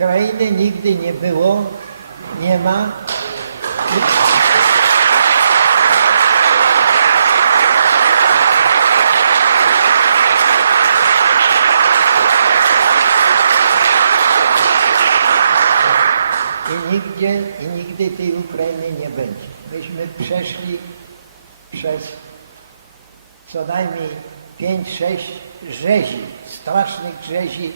Ukrainy nigdy nie było, nie ma. I nigdzie i nigdy tej Ukrainy nie będzie. Myśmy przeszli przez co najmniej 5-6 rzezi, strasznych rzezi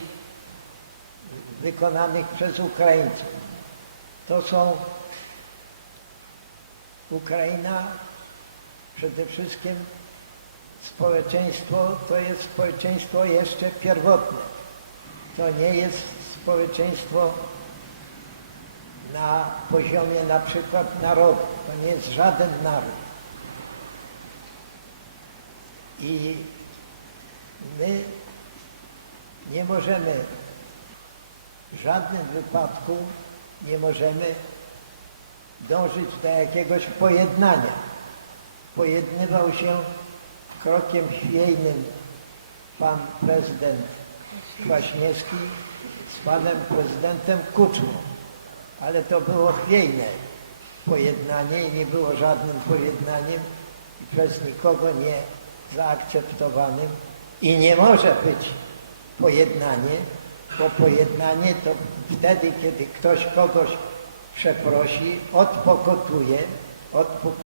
wykonanych przez Ukraińców. To są Ukraina, przede wszystkim społeczeństwo, to jest społeczeństwo jeszcze pierwotne. To nie jest społeczeństwo na poziomie na przykład narodu. To nie jest żaden naród. I my nie możemy w żadnym wypadku nie możemy dążyć do jakiegoś pojednania. Pojednywał się krokiem chwiejnym pan prezydent Kwaśniewski z panem prezydentem Kuczmą. Ale to było chwiejne pojednanie i nie było żadnym pojednaniem i przez nikogo nie zaakceptowanym i nie może być pojednanie, bo pojednanie to wtedy, kiedy ktoś kogoś przeprosi, odpokutuje, odpo-